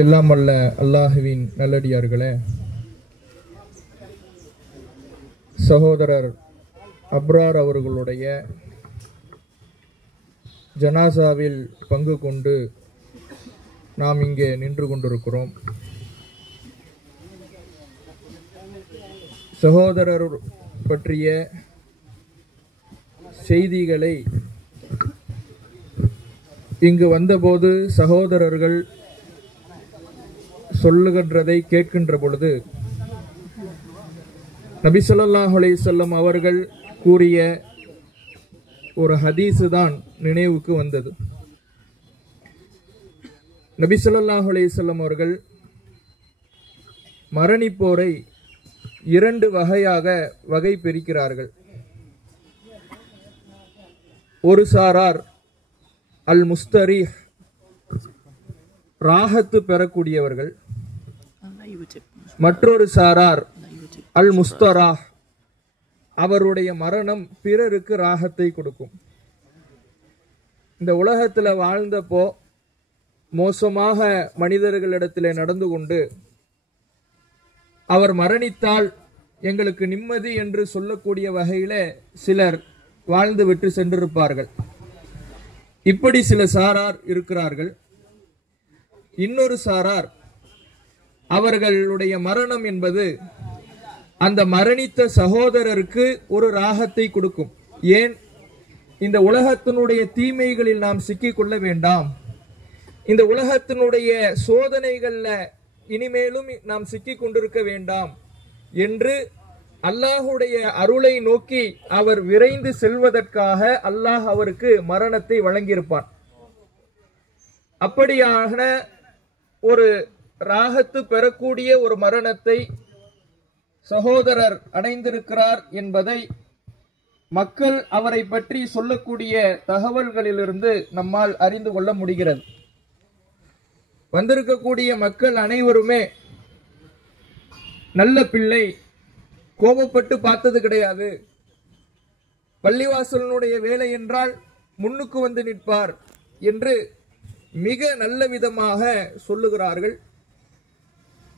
எல்லாம் அல்ல அல்லாஹுவின் நல்லடியார்களே, சகோதரர் அப்ரார் அவர்களுடைய ஜனாசாவில் பங்கு கொண்டு நாம் இங்கே நின்று கொண்டிருக்கிறோம். சகோதரர் பற்றிய செய்திகளை இங்கு வந்தபோது சகோதரர்கள் சொல்லுகின்றதை கேட்கின்ற பொழுது நபி ஸல்லல்லாஹு அலைஹி வஸல்லம் அவர்கள் கூறிய ஒரு ஹதீஸ் தான் நினைவுக்கு வந்தது. நபி ஸல்லல்லாஹு அலைஹி வஸல்லம் அவர்கள் மரணிப்போரை 2 வகையாக வகை பிரிக்கிறார்கள். ஒரு சாரார் அல் முஸ்தரீஹ், ராஹத்து பெறக்கூடியவர்கள். மற்றொரு சாரார் அல் முஸ்தராஹ், அவருடைய மரணம் பிறருக்கு ராகத்தை கொடுக்கும். இந்த உலகத்தில் வாழ்ந்தப்போ மோசமாக மனிதர்களிடத்தில் நடந்து கொண்டு அவர் மரணித்தால் எங்களுக்கு நிம்மதி என்று சொல்லக்கூடிய வகையில சிலர் வாழ்ந்து விட்டு சென்றிருப்பார்கள். இப்படி சில சாரார் இருக்கிறார்கள். இன்னொரு சாரார், அவர்களுடைய மரணம் என்பது அந்த மரணித்த சகோதரருக்கு ஒரு ராகத்தை கொடுக்கும். ஏன்? இந்த உலகத்தினுடைய தீமைகளில் நாம் சிக்கிக்கொள்ள வேண்டாம், இந்த உலகத்தினுடைய சோதனைகள்ல இனிமேலும் நாம் சிக்கிக் கொண்டிருக்க வேண்டாம் என்று அல்லாஹுடைய அருளை நோக்கி அவர் விரைந்து செல்வதற்காக அல்லாஹ் அவருக்கு மரணத்தை வழங்கியிருப்பான். அப்படியான ஒரு ராகத்து பெறக்கூடிய ஒரு மரணத்தை சகோதரர் அடைந்திருக்கிறார் என்பதை மக்கள் அவரை பற்றி சொல்லக்கூடிய தகவல்களிலிருந்து நம்மால் அறிந்து கொள்ள முடிகிறது. வந்திருக்கக்கூடிய மக்கள் அனைவருமே நல்ல பிள்ளை, கோபப்பட்டு பார்த்தது கிடையாது, பள்ளிவாசலனுடைய வேலை என்றால் முன்னுக்கு வந்து நிற்பார் என்று மிக நல்ல விதமாக சொல்லுகிறார்கள்.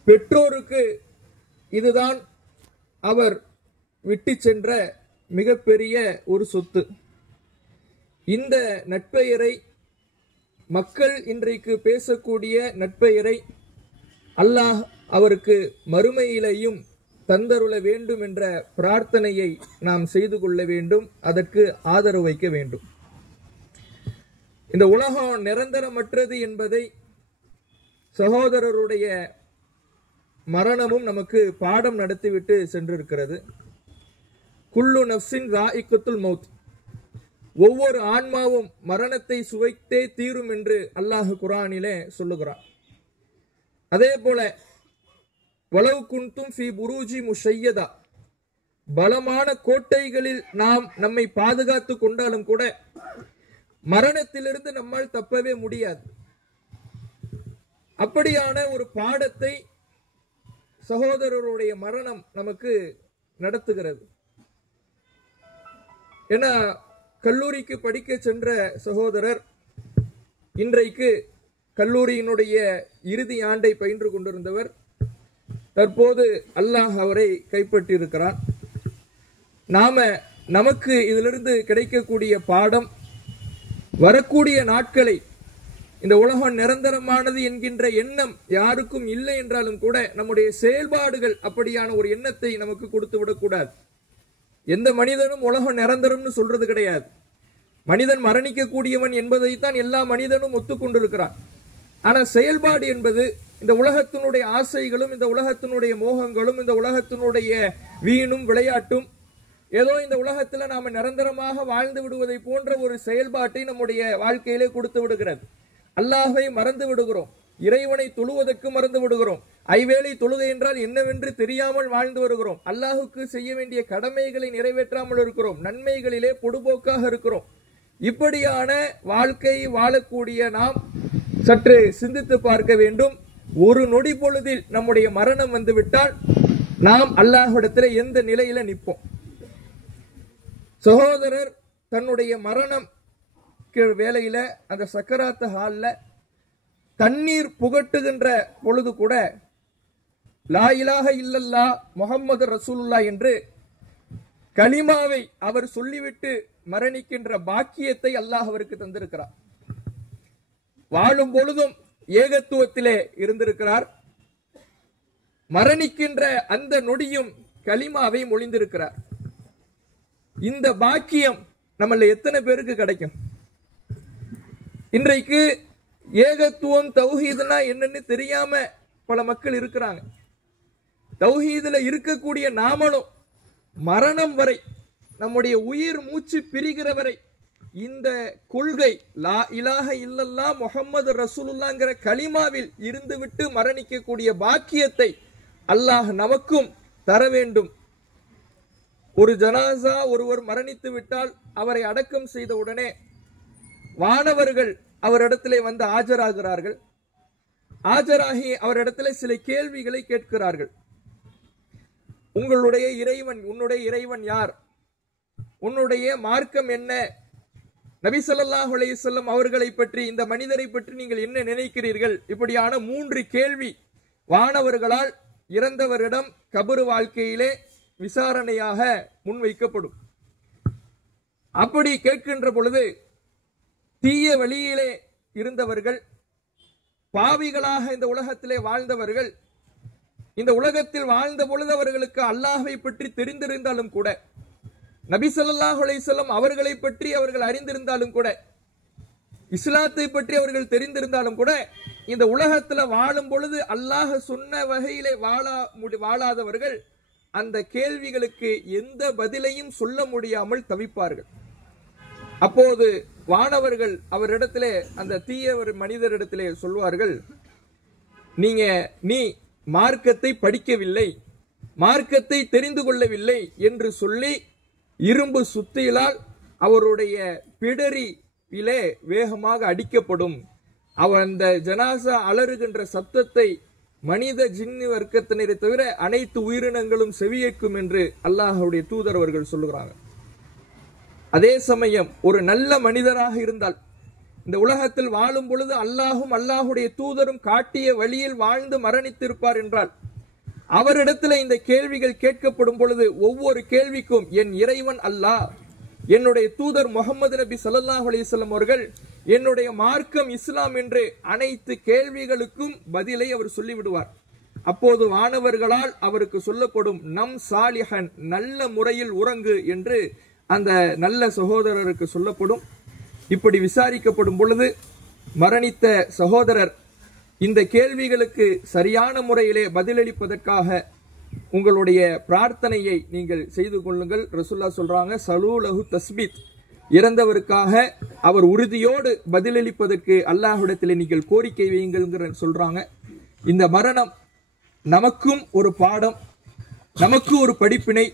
பெற்றோருக்கு இதுதான் அவர் விட்டு சென்ற மிகப்பெரிய ஒரு சொத்து. இந்த நட்பெயரை, மக்கள் இன்றைக்கு பேசக்கூடிய நட்பெயரை அல்லாஹ் அவருக்கு மறுமையிலேயும் தந்தருள வேண்டும் என்ற பிரார்த்தனையை நாம் செய்து கொள்ள வேண்டும், அதற்கு ஆதரவு வைக்க வேண்டும். இந்த உலகம் நிரந்தரமற்றது என்பதை சகோதரருடைய மரணமும் நமக்கு பாடம் நடத்திவிட்டு சென்றிருக்கிறது. குல்லு நஃப்ஸின் ஸாயிகத்துல் மௌத், ஒவ்வொரு ஆன்மாவும் மரணத்தை சுவைத்தே தீரும் என்று அல்லாஹ் குர்ஆனிலே சொல்லுகிறான். அதே போல வலவ் குன்தும் ஃபீ புரூஜி முஷய்யதா, பலமான கோட்டைகளில் நாம் நம்மை பாதுகாத்து கொண்டாலும் கூட மரணத்திலிருந்து நம்மால் தப்பவே முடியாது. அப்படியான ஒரு பாடத்தை சகோதரருடைய மரணம் நமக்கு நடத்துகிறது. ஏன்னா கல்லூரிக்கு படிக்க சென்ற சகோதரர் இன்றைக்கு கல்லூரியினுடைய இறுதி ஆண்டை பயின்று கொண்டிருந்தவர். தற்போது அல்லாஹ் அவரை கைப்பற்றி இருக்கிறார். நமக்கு இதிலிருந்து கிடைக்கக்கூடிய பாடம், வரக்கூடிய நாட்களை, இந்த உலகம் நிரந்தரமானது என்கின்ற எண்ணம் யாருக்கும் இல்லை என்றாலும் கூட நம்முடைய செயல்பாடுகள் அப்படியான ஒரு எண்ணத்தை நமக்கு கொடுத்து விடக்கூடாது. எந்த மனிதனும் உலகம் நிரந்தரம்னு சொல்றது கிடையாது. மனிதன் மரணிக்கக்கூடியவன் என்பதைத்தான் எல்லா மனிதனும் ஒத்துக்கொண்டிருக்கிறான். ஆனா செயல்பாடு என்பது, இந்த உலகத்தினுடைய ஆசைகளும், இந்த உலகத்தினுடைய மோகங்களும், இந்த உலகத்தினுடைய வீணும் விளையாட்டும், ஏதோ இந்த உலகத்துல நாம நிரந்தரமாக வாழ்ந்து விடுவதை போன்ற ஒரு செயல்பாட்டை நம்முடைய வாழ்க்கையிலே கொடுத்து விடுகிறது. அல்லாஹ்வை மறந்து விடுகிறோம், இறைவனை தொழுவதற்கு மறந்து விடுகிறோம், ஐவேளை தொழுகை என்றால் என்னவென்று தெரியாமல் வாழ்ந்து வருகிறோம், அல்லாஹுக்கு செய்ய வேண்டிய கடமைகளை நிறைவேற்றாமல் இருக்கிறோம், நன்மைகளிலே பொடுபோக்காக இருக்கிறோம். இப்படியான வாழ்க்கை வாழக்கூடிய நாம் சற்று சிந்தித்து பார்க்க வேண்டும். ஒரு நொடி பொழுதில் நம்முடைய மரணம் வந்துவிட்டால் நாம் அல்லாஹ்விடத்தில் எந்த நிலையில நிற்போம்? சகோதரர் தன்னுடைய மரணம் வேளையில அந்த சக்கராத்து ஹால்ல தண்ணீர் புகட்டுகின்ற பொழுது கூட லா இலாஹ இல்லல்லா முஹம்மது ரசூலுல்லாஹ் என்று கலிமாவை அவர் சொல்லிவிட்டு மரணிக்கின்ற பாக்கியத்தை அல்லாஹ் அவருக்கு தந்திருக்கிறார். வாழும் பொழுதும் ஏகத்துவத்திலே இருந்திருக்கிறார். மரணிக்கின்ற அந்த நொடியும் கலிமாவை மொழிந்திருக்கிறார். இந்த பாக்கியம் நம்மள எத்தனை பேருக்கு கிடைக்கும்? இன்றைக்கு ஏகத்துவம் தௌஹீதுனா என்னன்னு தெரியாம பல மக்கள் இருக்கிறாங்க. தௌஹீதுல இருக்கக்கூடிய நாமளும் மரணம் வரை, நம்முடைய உயிர் மூச்சு பிரிகிற வரை இந்த கொள்கை லா இலாஹ இல்லல்லா முஹம்மது ரசூலுல்லாஹ்ங்கிற கலிமாவில் இருந்துவிட்டு மரணிக்கக்கூடிய பாக்கியத்தை அல்லாஹ் நமக்கும் தர வேண்டும். ஒரு ஜனாசா ஒருவர் மரணித்து விட்டால் அவரை அடக்கம் செய்த உடனே வானவர்கள் அவரிடத்திலே வந்து ஆஜராகிறார்கள். ஆஜராகி அவரிடத்திலே சில கேள்விகளை கேட்கிறார்கள். உங்களுடைய இறைவன், உன்னுடைய இறைவன் யார்? உன்னுடைய மார்க்கம் என்ன? நபி ஸல்லல்லாஹு அலைஹி வஸல்லம் அவர்களை பற்றி, இந்த மனிதரை பற்றி நீங்கள் என்ன நினைக்கிறீர்கள்? இப்படியான 3 கேள்வி வானவர்களால் இறந்தவரிடம் கபரு வாழ்க்கையிலே விசாரணையாக முன்வைக்கப்படும். அப்படி கேட்கின்ற பொழுது தீய வழியிலே இருந்தவர்கள், பாவிகளாக இந்த உலகத்திலே வாழ்ந்தவர்கள், இந்த உலகத்தில் வாழ்ந்த பொழுது அவர்களுக்கு அல்லாஹ்வை பற்றி தெரிந்திருந்தாலும் கூட, நபி ஸல்லல்லாஹு அலைஹி வஸல்லம் அவர்களை பற்றி அவர்கள் அறிந்திருந்தாலும் கூட, இஸ்லாத்தை பற்றி அவர்கள் தெரிந்திருந்தாலும் கூட, இந்த உலகத்துல வாழும் பொழுது அல்லாஹ் சொன்ன வகையிலே வாழாதவர்கள் அந்த கேள்விகளுக்கு எந்த பதிலையும் சொல்ல முடியாமல் தவிப்பார்கள். அப்போது வானவர்கள் அவரிடத்திலே, அந்த தீயவர் மனிதரிடத்திலே சொல்வார்கள், நீ மார்க்கத்தை படிக்கவில்லை, மார்க்கத்தை தெரிந்து கொள்ளவில்லை என்று சொல்லி இரும்பு சுத்தியிலால் அவருடைய பிடரியிலே வேகமாக அடிக்கப்படும். அந்த ஜனாசா அலறுகின்ற சத்தத்தை மனித ஜின்னு வர்க்கத்தினரை தவிர அனைத்து உயிரினங்களும் செவியேற்கும் என்று அல்லாஹ்வுடைய தூதர் அவர்கள் சொல்லுகிறாங்க. அதே சமயம் ஒரு நல்ல மனிதராக இருந்தால், இந்த உலகத்தில் வாழும் பொழுது அல்லாஹும் அல்லாஹுடைய தூதரும் காட்டிய வழியில் வாழ்ந்து மரணித்திருப்பார் என்றால், அவரிடத்துல இந்த கேள்விகள் கேட்கப்படும் பொழுது ஒவ்வொரு கேள்விக்கும் என் இறைவன் அல்லாஹ், என்னுடைய தூதர் முஹம்மது நபி ஸல்லல்லாஹு அலைஹி வஸல்லம் அவர்கள், என்னுடைய மார்க்கம் இஸ்லாம் என்று அனைத்து கேள்விகளுக்கும் பதிலை அவர் சொல்லிவிடுவார். அப்போது வானவர்களால் அவருக்கு சொல்லப்படும், நம் சாலிஹன், நல்ல முறையில் உறங்கு என்று அந்த நல்ல சகோதரருக்கு சொல்லப்படும். இப்படி விசாரிக்கப்படும் பொழுது மரணித்த சகோதரர் இந்த கேள்விகளுக்கு சரியான முறையிலே பதிலளிப்பதற்காக உங்களுடைய பிரார்த்தனையை நீங்கள் செய்து கொள்ளுங்கள். ரசூலுல்லாஹ் சொல்றாங்க, சலூலஹு தஸ்பீத், இறந்தவருக்காக அவர் உறுதியோடு பதிலளிப்பதற்கு அல்லாஹ்விடத்தில் நீங்கள் கோரிக்கை வையுங்கள் சொல்றாங்க. இந்த மரணம் நமக்கும் ஒரு பாடம், நமக்கு ஒரு படிப்பினை.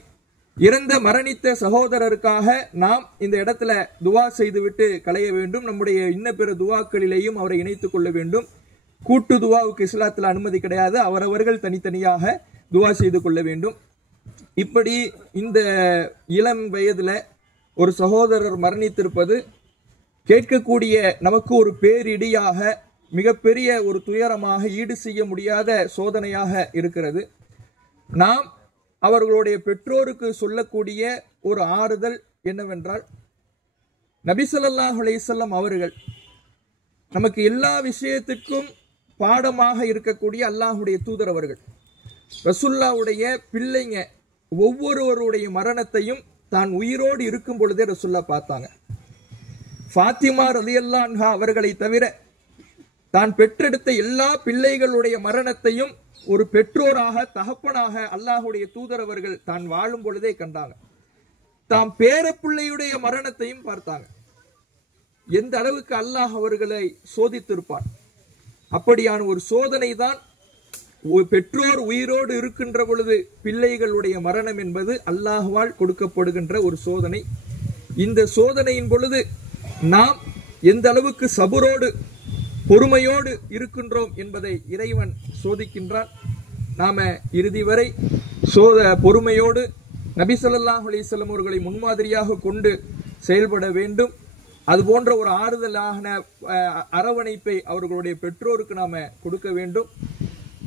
இறந்த மரணித்த சகோதரருக்காக நாம் இந்த இடத்துல துவா செய்துவிட்டு களைய வேண்டும். நம்முடைய இன்ன பிற துவாக்களிலேயும் அவரை இணைத்துக் கொள்ள வேண்டும். கூட்டு துவாவுக்கு இஸ்லாத்தில் அனுமதி கிடையாது. அவரவர்கள் தனித்தனியாக துவா செய்து கொள்ள வேண்டும். இப்படி இந்த இளம் வயதுல ஒரு சகோதரர் மரணித்திருப்பது கேட்கக்கூடிய நமக்கு ஒரு பேரிடியாக, மிகப்பெரிய ஒரு துயரமாக, ஈடு செய்ய முடியாத சோதனையாக இருக்கிறது. நாம் அவர்களுடைய பெற்றோருக்கு சொல்லக்கூடிய ஒரு ஆறுதல் என்னவென்றால், நபி ஸல்லல்லாஹு அலைஹி வஸல்லம் அவர்கள் நமக்கு எல்லா விஷயத்திற்கும் பாடமாக இருக்கக்கூடிய அல்லாஹ்வுடைய தூதர் அவர்கள், ரசூலுல்லாஹ்வுடைய பிள்ளைங்க ஒவ்வொருவருடைய மரணத்தையும் தான் உயிரோடு இருக்கும் பொழுதே ரசூலுல்லாஹ் பார்த்தாங்க. ஃபாத்திமா ரலியல்லாஹு அன்ஹா அவர்களை தவிர தான் பெற்றெடுத்த எல்லா பிள்ளைகளுடைய மரணத்தையும் ஒரு பெற்றோராக, தகப்பனாக அல்லாஹ்வுடைய தூதர் அவர்கள் தான் வாழும் பொழுதே கண்டாங்க. தாம் பேரப்பிள்ளையுடைய மரணத்தையும் பார்த்தாங்க. எந்த அளவுக்கு அல்லாஹ் அவர்களை சோதித்திருப்பார். அப்படியான ஒரு சோதனை தான் பெற்றோர் உயிரோடு இருக்கின்ற பொழுது பிள்ளைகளுடைய மரணம் என்பது அல்லாஹ்வால் கொடுக்கப்படுகின்ற ஒரு சோதனை. இந்த சோதனையின் பொழுது நாம் எந்த அளவுக்கு சபுரோடு, பொறுமையோடு இருக்கின்றோம் என்பதை இறைவன் சோதிக்கின்றான். நாம இறுதி வரை பொறுமையோடு நபி ஸல்லல்லாஹு அலைஹி வஸல்லம் அவர்களை முன்மாதிரியாக கொண்டு செயல்பட வேண்டும். அது போன்ற ஒரு ஆறுதலான அரவணைப்பை அவர்களுடைய பெற்றோருக்கு நாம கொடுக்க வேண்டும்.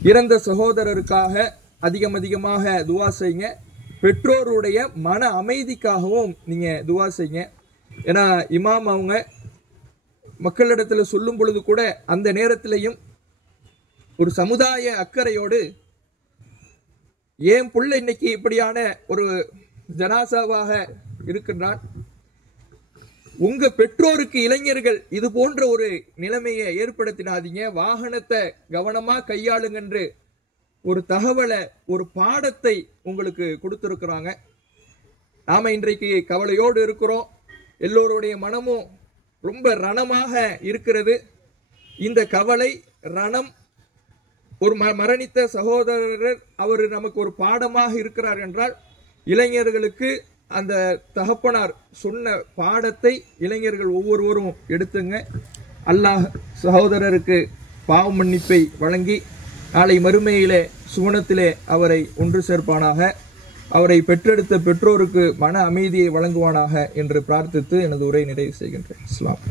இறந்த சகோதரருக்காக அதிகமாக துவா செய்யுங்க. பெற்றோருடைய மன அமைதிக்காகவும் நீங்க துவா செய்யுங்க. ஏன்னா இமாம் அவங்க மக்களிடத்துல சொல்லும் பொழுது கூட அந்த நேரத்திலையும் ஒரு சமுதாய அக்கறையோடு, ஏன் புள்ள இன்னைக்கு இப்படியான ஒரு ஜனாசாவாக இருக்கின்றான், உங்க பெற்றோருக்கு இளைஞர்கள் இது போன்ற ஒரு நிலைமையை ஏற்படுத்தினாதீங்க, வாகனத்தை கவனமா கையாளுங்க என்று ஒரு தகவலை, ஒரு பாடத்தை உங்களுக்கு கொடுத்திருக்கிறாங்க. நாம இன்றைக்கு கவலையோடு இருக்கிறோம். எல்லோருடைய மனமும் ரொம்ப ரணமாக இருக்கிறது. இந்த கவலை ரணம், ஒரு மரணித்த சகோதரர் அவர் நமக்கு ஒரு பாடமாக இருக்கிறார் என்றால், இளைஞர்களுக்கு அந்த தகப்பனார் சொன்ன பாடத்தை இளைஞர்கள் ஒவ்வொருவரும் எடுத்துங்க. அல்லாஹ் சகோதரருக்கு பாவ மன்னிப்பை வழங்கி நாளை மறுமையிலே சுவனத்திலே அவரை ஒன்று சேர்ப்பானாக. அவரை பெற்றெடுத்த பெற்றோருக்கு மன அமைதியை வழங்குவானாக என்று பிரார்த்தித்து எனது உரை நிறைவு செய்கின்றேன். இஸ்லாம்.